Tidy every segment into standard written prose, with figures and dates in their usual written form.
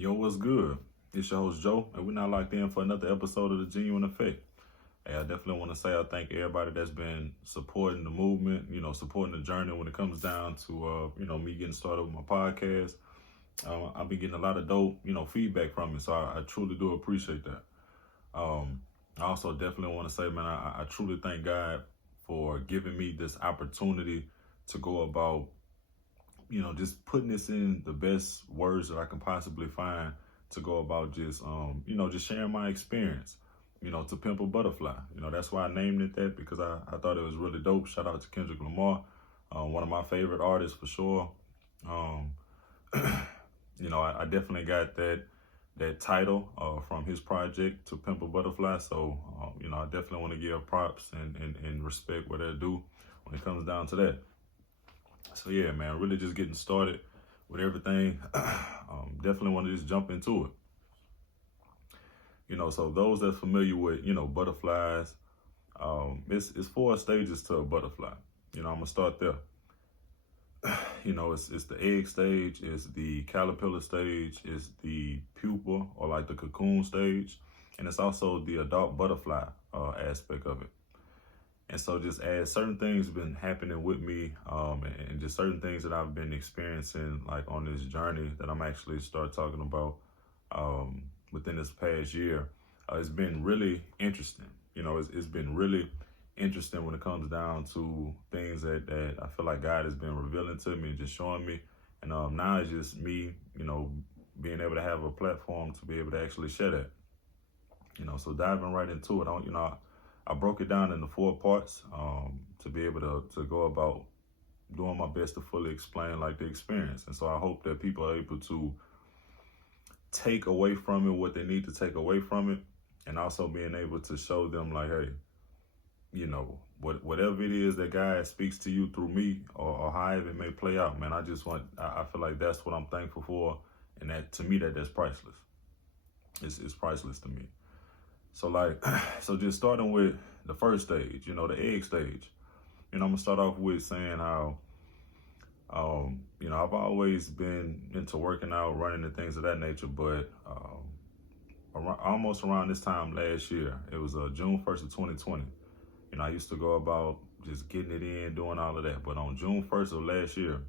Yo, what's good? It's your host Joe, and we're now locked in for another episode of the Genuine Effect. Hey, I definitely want to say I thank everybody that's been supporting the movement, supporting the journey when it comes down to, me getting started with my podcast. I've been getting a lot of dope, feedback from it, so I truly do appreciate that. I also definitely want to say, man, I truly thank God for giving me this opportunity to go about just putting this in the best words that I can possibly find to go about just sharing my experience, to Pimp a Butterfly. That's why I named it that, because I thought it was really dope. Shout out to Kendrick Lamar, one of my favorite artists for sure. Um, I definitely got that title from his project to Pimp a Butterfly. So, I definitely want to give props and respect where they're due when it comes down to that. So yeah, man, really just getting started with everything. Definitely want to just jump into it. So those that's familiar with, butterflies, it's 4 stages to a butterfly. I'm gonna start there. It's the egg stage, it's the caterpillar stage, it's the pupa or like the cocoon stage, and it's also the adult butterfly aspect of it. And so just as certain things been happening with me, and just certain things that I've been experiencing like on this journey that I'm actually start talking about within this past year, it's been really interesting. It's been really interesting when it comes down to things that I feel like God has been revealing to me and just showing me. And now it's just me, being able to have a platform to be able to actually share that. So diving right into it, I broke it down into 4 parts to be able to go about doing my best to fully explain like the experience. And so I hope that people are able to take away from it what they need to take away from it, and also being able to show them like, hey, whatever it is that God speaks to you through me or however it may play out, man, I feel like that's what I'm thankful for. And that, to me, that's priceless. It's priceless to me. So just starting with the first stage, the egg stage, I'm gonna start off with saying how, I've always been into working out, running and things of that nature, but almost around this time last year, it was June 1st of 2020. I used to go about just getting it in, doing all of that, but on June 1st of last year,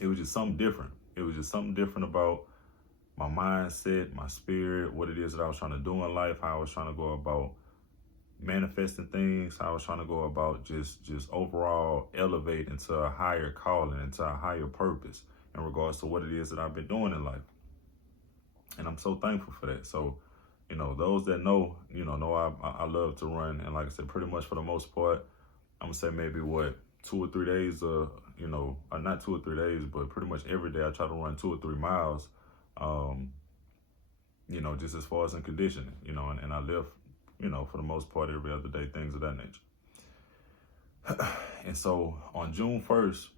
it was just something different. It was just something different about my mindset, my spirit, what it is that I was trying to do in life, how I was trying to go about manifesting things, how I was trying to go about just overall elevate into a higher calling, into a higher purpose in regards to what it is that I've been doing in life. And I'm so thankful for that. So, those that know I love to run. And like I said, pretty much for the most part, I'm gonna say maybe 2 or 3 days, not 2 or 3 days, but pretty much every day I try to run 2 or 3 miles, just as far as in conditioning, and I live, for the most part every other day, things of that nature. And so on June 1st,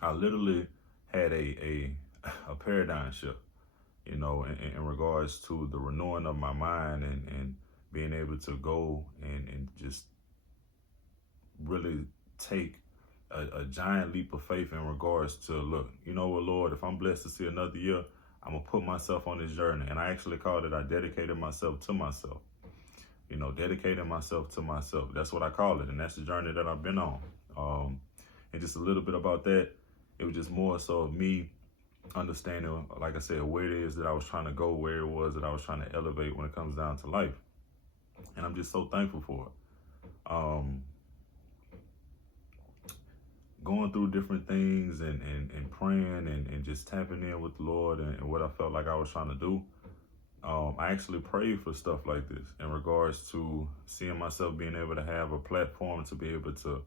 I literally had a paradigm shift, in regards to the renewing of my mind and being able to go and just really take a giant leap of faith in regards to, look, Lord, if I'm blessed to see another year, I'm going to put myself on this journey. And I actually called it, I dedicated myself to myself. Dedicating myself to myself. That's what I call it. And that's the journey that I've been on. And just a little bit about that, it was just more so of me understanding, like I said, where it is that I was trying to go, where it was that I was trying to elevate when it comes down to life. And I'm just so thankful for it. Going through different things and praying and just tapping in with the Lord and what I felt like I was trying to do. I actually prayed for stuff like this in regards to seeing myself being able to have a platform to be able to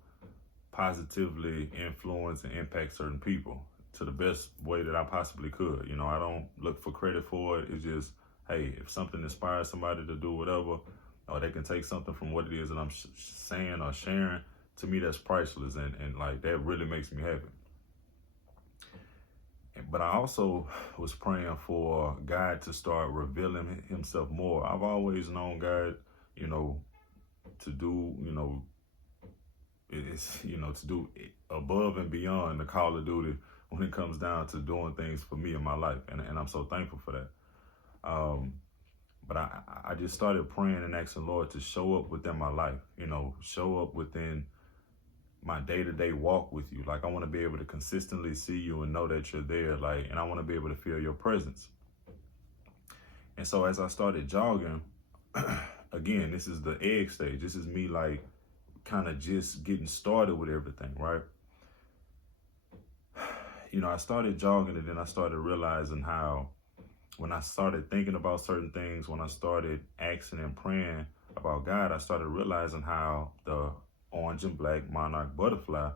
positively influence and impact certain people to the best way that I possibly could. I don't look for credit for it. It's just, hey, if something inspires somebody to do whatever, or they can take something from what it is that I'm saying or sharing, to me, that's priceless. And like, that really makes me happy. But I also was praying for God to start revealing himself more. I've always known God, to do, to do above and beyond the call of duty when it comes down to doing things for me in my life. And I'm so thankful for that. But I just started praying and asking the Lord to show up within my life, show up within my day-to-day walk with you. Like, I want to be able to consistently see you and know that you're there. Like, and I want to be able to feel your presence. And so as I started jogging, again, this is the egg stage. This is me like kind of just getting started with everything, right? I started jogging, and then I started realizing how when I started thinking about certain things, when I started asking and praying about God, I started realizing how the orange and black monarch butterfly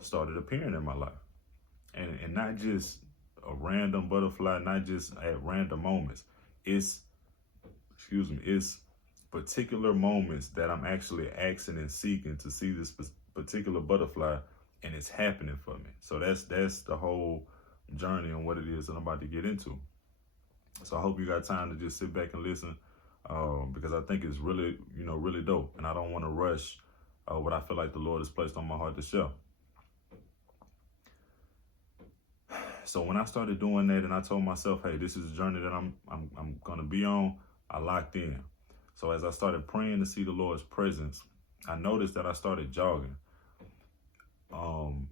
started appearing in my life. And not just a random butterfly, not just at random moments. It's particular moments that I'm actually asking and seeking to see this particular butterfly, and it's happening for me. So that's the whole journey and what it is that I'm about to get into. So I hope you got time to just sit back and listen, because I think it's really, really dope. And I don't want to rush what I feel like the Lord has placed on my heart to share. So when I started doing that, and I told myself, hey, this is a journey that I'm going to be on, I locked in. So as I started praying to see the Lord's presence, I noticed that I started jogging.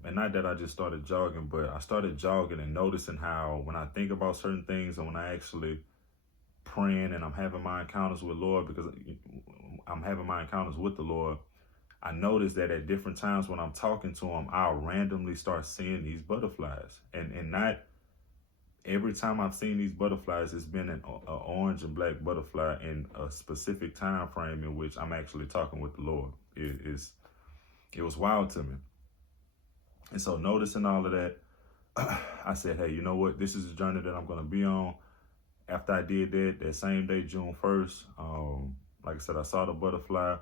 And not that I just started jogging, but I started jogging and noticing how when I think about certain things, and when I actually praying and I'm having my encounters with Lord, because I'm having my encounters with the Lord, I noticed that at different times when I'm talking to him, I'll randomly start seeing these butterflies. And not every time I've seen these butterflies, it's been an orange and black butterfly in a specific time frame in which I'm actually talking with the Lord. It was wild to me. And so noticing all of that, I said, hey, you know what? This is the journey that I'm going to be on. After I did that same day, June 1st, like I said, I saw the butterfly.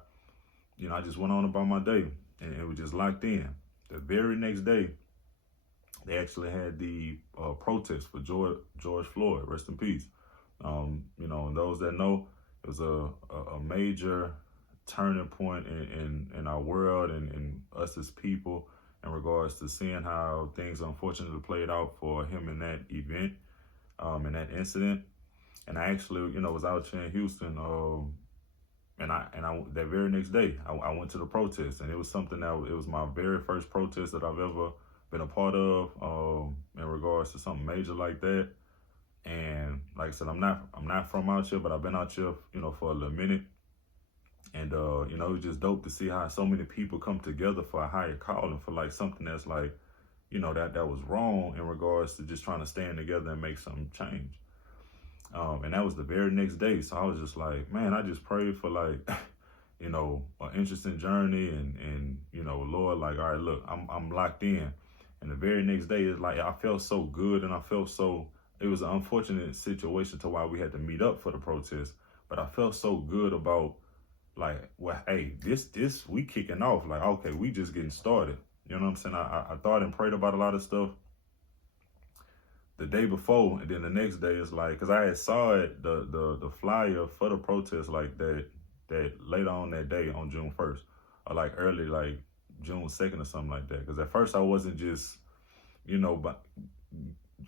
I just went on about my day, and it was just locked in. The very next day, they actually had the protest for George Floyd, rest in peace. And those that know, it was a major turning point in our world and us as people in regards to seeing how things unfortunately played out for him in that event, in that incident. And I actually, was out here in Houston, and I that very next day, I went to the protest, and it was something it was my very first protest that I've ever been a part of, in regards to something major like that. And like I said, I'm not from out here, but I've been out here, for a little minute. And, it was just dope to see how so many people come together for a higher calling, for like something that's like, that was wrong in regards to just trying to stand together and make some change. And that was the very next day. So I was just like, man, I just prayed for like, an interesting journey, and Lord, like, all right, look, I'm locked in. And the very next day, it's like, I felt so good, and it was an unfortunate situation to why we had to meet up for the protest, but I felt so good about like, well, hey, this we kicking off. Like, okay, we just getting started. You know what I'm saying? I thought and prayed about a lot of stuff the day before, and then the next day is like, because I had saw it, the flyer for the protest like that later on that day on June 1st, or like early like June 2nd or something like that. Because at first I wasn't just, but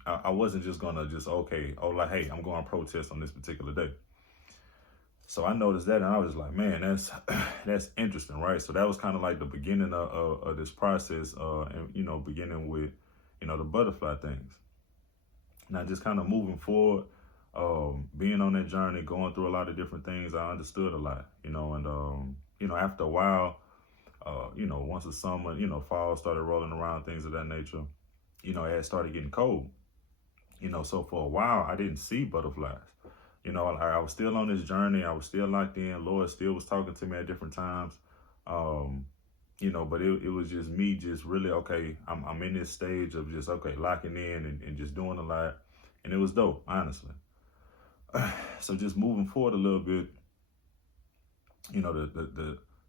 I wasn't just gonna just like, hey, I'm going to protest on this particular day. So I noticed that, and I was like, man, that's interesting, right? So that was kind of like the beginning of this process, and beginning with, the butterfly things. Now just kind of moving forward, being on that journey, going through a lot of different things, I understood a lot, and after a while, once the summer, fall started rolling around, things of that nature, it had started getting cold, so for a while I didn't see butterflies. I was still on this journey. I was still locked in. Lord still was talking to me at different times. But it was just me just really, okay, I'm in this stage of just, okay, locking in and just doing a lot. And it was dope, honestly. So just moving forward a little bit,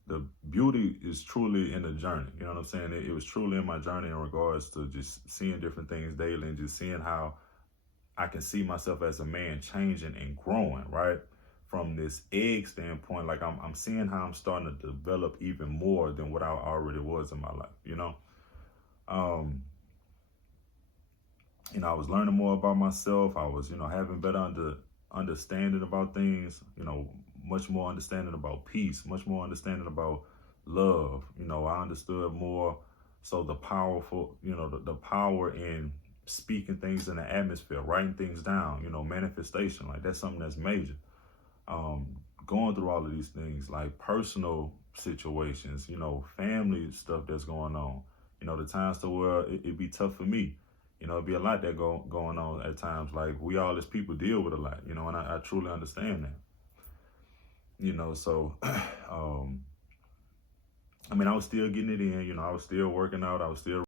the beauty is truly in the journey. You know what I'm saying? It was truly in my journey in regards to just seeing different things daily, and just seeing how I can see myself as a man changing and growing, right? From this egg standpoint, like I'm seeing how I'm starting to develop even more than what I already was in my life, you know, I was learning more about myself. I was, you know, having better understanding about things, you know, much more understanding about peace, much more understanding about love. You know, I understood more so the powerful, you know, the power in speaking things in the atmosphere, writing things down, you know, manifestation. Like that's something that's major. Um, Going through all of these things, like personal situations, you know, family stuff that's going on. You know, the times to where it'd be tough for me. You know, it'd be a lot that going on at times. Like we all as people deal with a lot, you know, and I truly understand that. You know, so I mean, I was still getting it in, you know, I was still working out, I was still